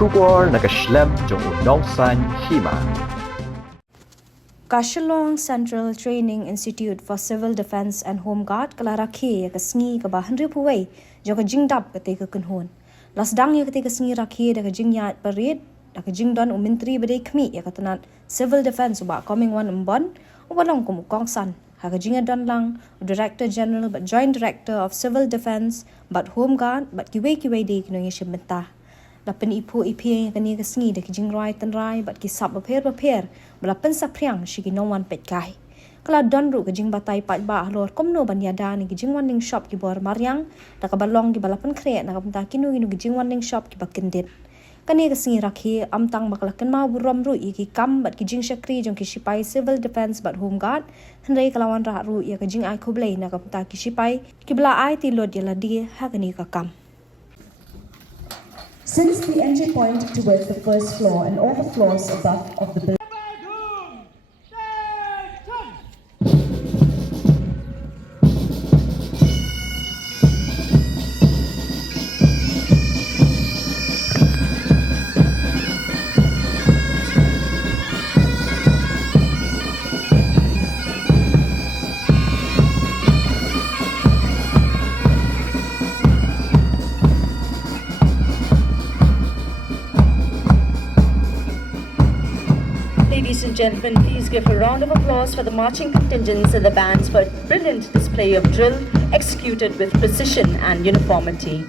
Shubor nakaslem jong unongsan Hima. Kashalong Central Training Institute for Civil Defence and Home Guard kala Rakhe ka Sngi ka ba handri puway jo ka jingdap ka te ka Kynhun. Lasdang ya ka te ka Sngi Rakhe da ka jingyat parit da ka jingdon umintri bade khmi ya ka tanat Civil Defence ba coming one umbon ubalong kum kongsan ha ka jingadon lang Director General but Joint Director of Civil Defence but Home Guard but kiwe de kino ya shimenta. Lapan ipo ipi kani ka Sngi da ki Tynrai Tynrai bat ki sap paper belapan sapriang shigi no one pet kai kala don ru ka jing batai pat ba hlor komno banyada ni ki jing one shop ki bor mariang da ka balong ki balapan kre na ka penta kinu ki jing one shop ki bakendit kani ka Sngi Rakhe amtang baklakan ma burom ru ki kam bat ki jing shakri jong ki Shipai Civil Defence but Home Guard hendai kalawan ra ru ya ka jing ai khoblei na ka penta ki Shipai ki bla ai ti lod ya la di ha kani ka kam. Since the entry point towards the first floor and all the floors above of the building Ladies and gentlemen, please give a round of applause for the marching contingents and the bands for a brilliant display of drill executed with precision and uniformity.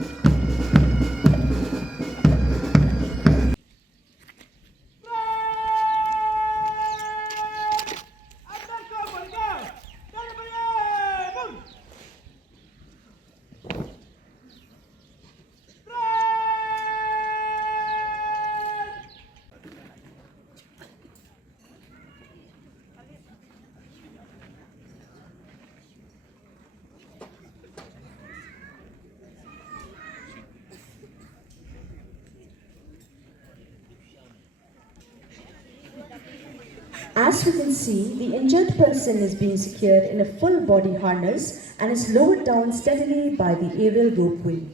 As we can see, the injured person is being secured in a full body harness and is lowered down steadily by the aerial ropeway.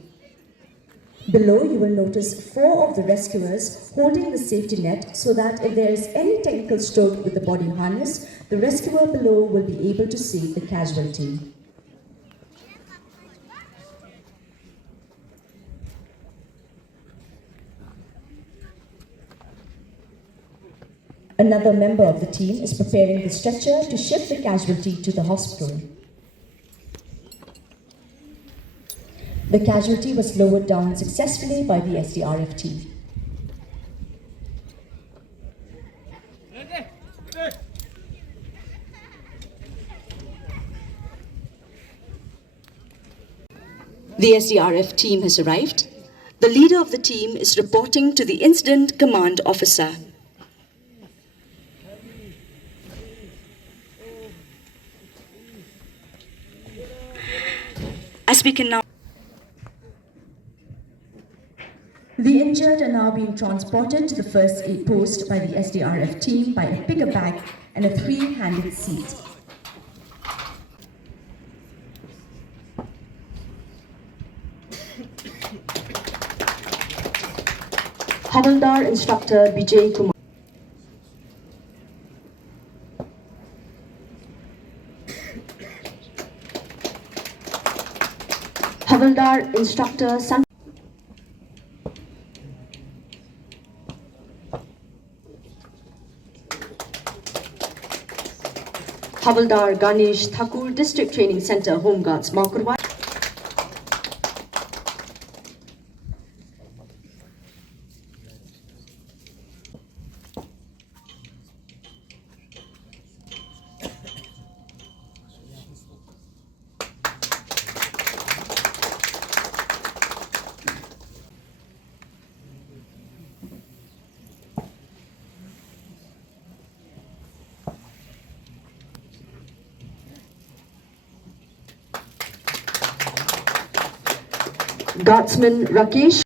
Below, you will notice 4 of the rescuers holding the safety net so that if there is any technical stroke with the body harness, the rescuer below will be able to save the casualty. Another member of the team is preparing the stretcher to shift the casualty to the hospital. The casualty was lowered down successfully by the SDRF team. The SDRF team has arrived. The leader of the team is reporting to the incident command officer. As we can now. The injured are now being transported to the first aid post by the SDRF team by a bigger bag and a 3-handed seat. Havildar Instructor Vijay Kumar. Havildar Instructor San. Havildar Ganesh Thakur District Training Center Home Guards Makurwa. Guardsman Rakhe.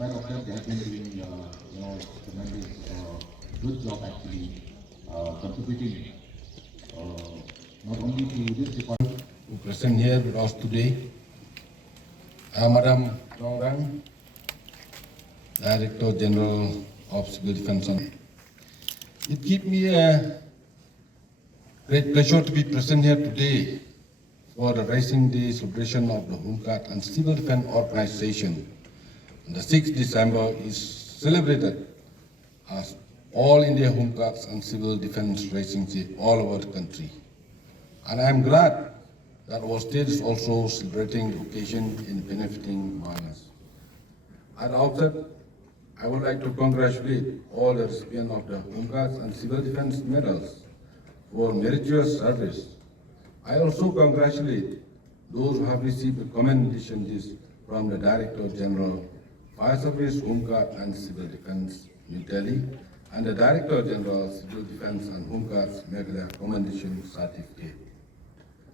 spite of that, they have been doing, tremendous good job actually contributing not only to this department. Who present here with us today, Madam Tynrai, Director General of Civil Defense. It gives me a great pleasure to be present here today for the Rising Day celebration of the Ryngkat and Civil Defense Organization. And the 6th December is celebrated as All India Ryngkat and Civil Defense Rising Day all over the country. And I am glad that our state is also celebrating the occasion in benefiting minors. At the outset, I would like to congratulate all the recipients of the Ryngkat and Civil Defense medals for meritorious service. I also congratulate those who have received a commendation list from the Director General, Fire Service, Ryngkat and Civil Defense, New Delhi, and the Director General, Civil Defense and Ryngkat's Meghalaya Commendation Certificate.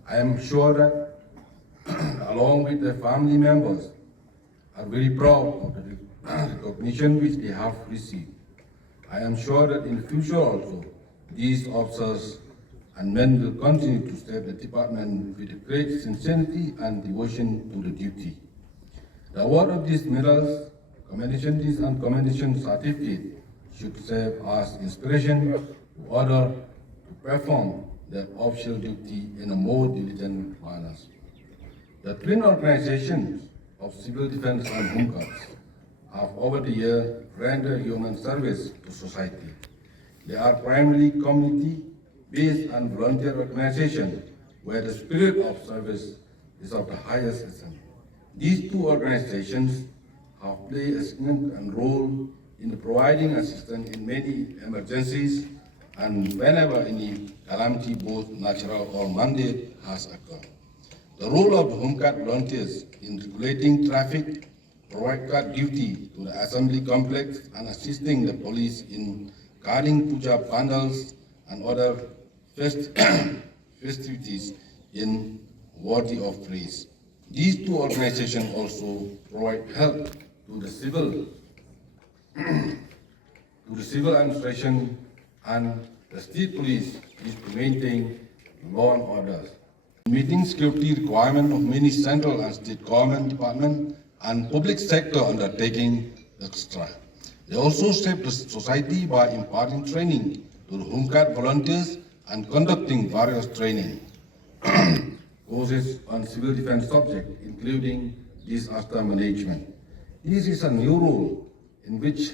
I am sure that, along with their family members, are very proud of the recognition which they have received. I am sure that in future also, these officers and men will continue to serve the department with great sincerity and devotion to the duty. The award of these medals, commendation lists and commendation certificate should serve as inspiration to others to perform their official duty in a more diligent manner. The twin organizations of civil defense and Ryngkat have over the years rendered human service to society. They are primarily community-based and volunteer organizations where the spirit of service is of the highest essence. These two organizations have played a significant role in providing assistance in many emergencies and whenever any calamity, both natural or man-made, has occurred. The role of the Ryngkat volunteers in regulating traffic, provide guard duty to the assembly complex and assisting the police in guarding puja pandals and other festivities in worthy of praise. These two organizations also provide help to the civil administration and the state police is to maintain law and order. Meeting security requirements of many central and state government departments and public sector undertaking extra. They also serve the society by imparting training to the Ryngkat volunteers and conducting various training courses on civil defense subjects, including disaster management. This is a new role in which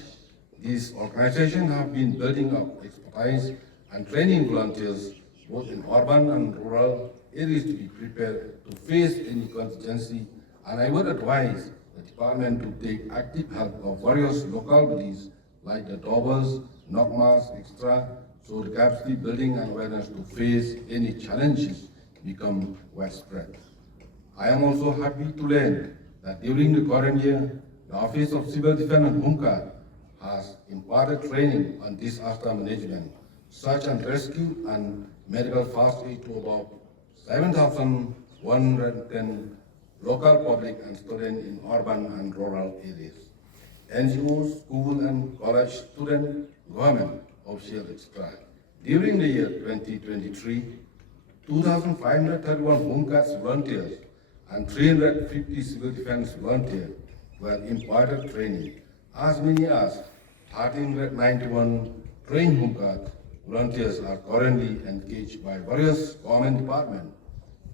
these organizations have been building up expertise and training volunteers both in urban and rural areas to be prepared to face any contingency, and I would advise the department to take active help of various local bodies like the Dobbers, Nogmas, etc., so the capacity building and awareness to face any challenges become widespread. I am also happy to learn that during the current year, the Office of Civil Defense and Ryngkat has imparted training on disaster management, search and rescue, and medical first aid to about 7,110 local public and students in urban and rural areas. NGOs, school and college students, government, officials, etc. During the year 2023, 2,531 Ryngkat volunteers and 350 civil defense volunteers were imparted training. As many as 1,391 trained Ryngkat volunteers are currently engaged by various government departments,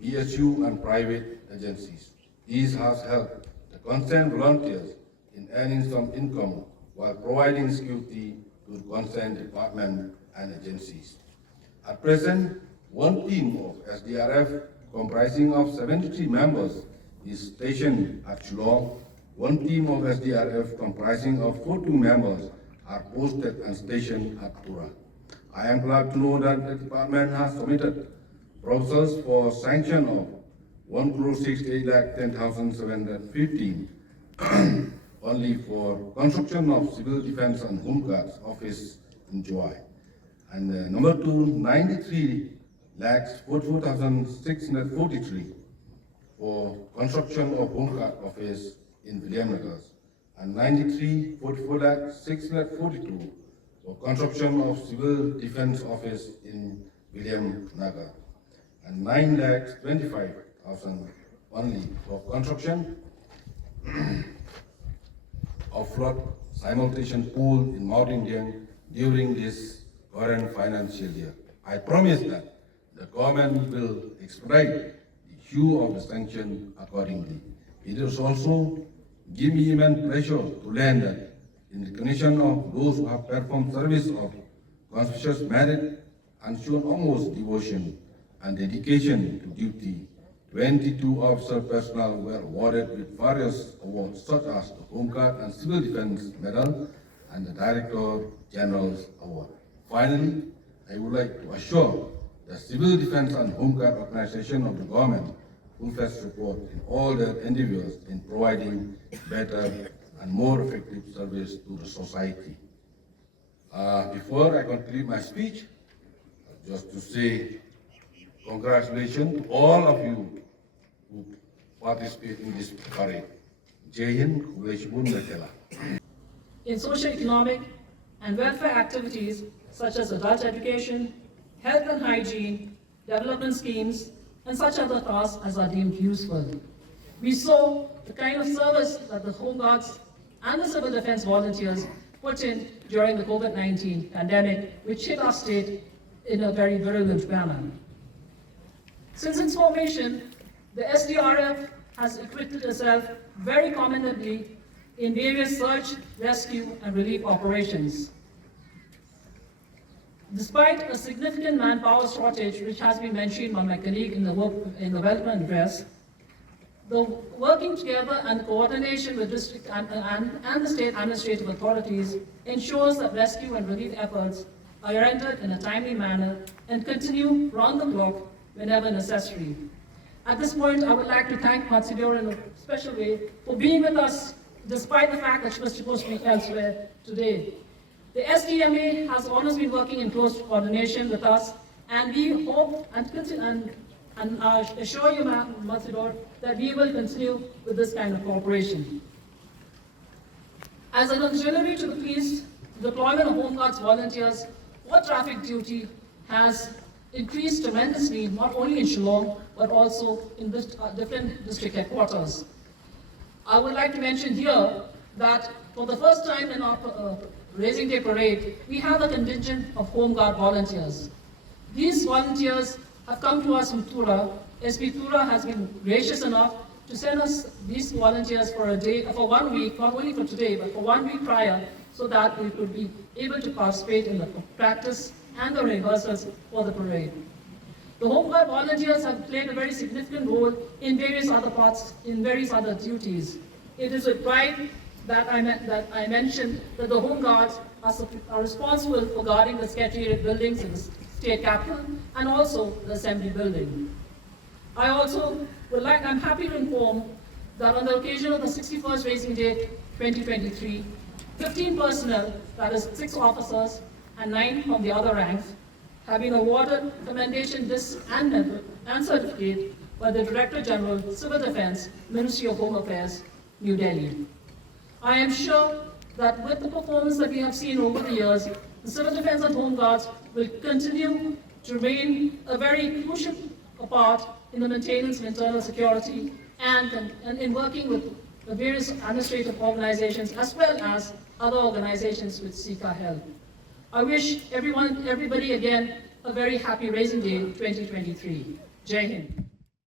PSU and private agencies. This has helped the concerned volunteers in earning some income while providing security to the concerned department and agencies. At present, one team of SDRF comprising of 73 members is stationed at Shillong. One team of SDRF comprising of 42 members are posted and stationed at Tura. I am glad to know that the department has submitted proposals for sanction of 1,68,10,715 only for construction of civil defense and Ryngkat office in July. And number two, 93,44,643 for construction of Ryngkat office in Williamnagar. and 93,44,642 for construction of Civil Defense Office in William Nagar, and 9,25,000 only for construction of flood simultation pool in Mount Indian during this current financial year. I promise that the government will expedite the issue of the sanction accordingly. It is also give me immense pleasure to learn that in recognition of those who have performed service of conspicuous merit and shown utmost devotion and dedication to duty, 22 officer personnel were awarded with various awards such as the Home Guard and Civil Defense Medal and the Director General's Award. Finally, I would like to assure the Civil Defense and Home Guard organization of the government full fledged support in all their endeavors in providing better and more effective service to the society. Before I conclude my speech, just to say congratulations to all of you who participate in this parade. Jai Hind, Kubeshibun Metela. In socio-economic and welfare activities such as adult education, health and hygiene, development schemes, and such other tasks as are deemed useful. We saw the kind of service that the Home Guards and the Civil Defense volunteers put in during the COVID-19 pandemic, which hit our state in a very virulent manner. Since its formation, the SDRF has equipped itself very commendably in various search, rescue, and relief operations. Despite a significant manpower shortage, which has been mentioned by my colleague in the welcome address, the working together and coordination with district and the state administrative authorities ensures that rescue and relief efforts are rendered in a timely manner and continue round the clock whenever necessary. At this point, I would like to thank Matsidor in a special way for being with us despite the fact that she was supposed to be elsewhere today. The SDMA has always been working in close coordination with us, and we hope and assure you, Matsidor, that we will continue with this kind of cooperation. As an auxiliary to the police, the deployment of Home Guards volunteers for traffic duty has increased tremendously, not only in Shillong, but also in different district headquarters. I would like to mention here that for the first time in our Raising Day Parade, we have a contingent of Home Guard volunteers. These volunteers have come to us from Tura. SP Tura has been gracious enough to send us these volunteers for 1 week, not only for today, but for 1 week prior, so that we could be able to participate in the practice and the rehearsals for the parade. The Home Guard volunteers have played a very significant role in various other parts, in various other duties. It is with pride that I mentioned that the Home Guards are responsible for guarding the Secretariat buildings in the state capital and also the Assembly building. I'm happy to inform that on the occasion of the 61st Raising Day 2023, 15 personnel, that is 6 officers and 9 from the other ranks, have been awarded commendation disc and medal and certificate by the Director General, Civil Defense, Ministry of Home Affairs, New Delhi. I am sure that with the performance that we have seen over the years, the Civil Defense and Home Guards will continue to remain a very crucial part in the maintenance of internal security and in working with the various administrative organizations as well as other organizations which seek our help. I wish everybody again a very happy Raising Day 2023. Jai Hind.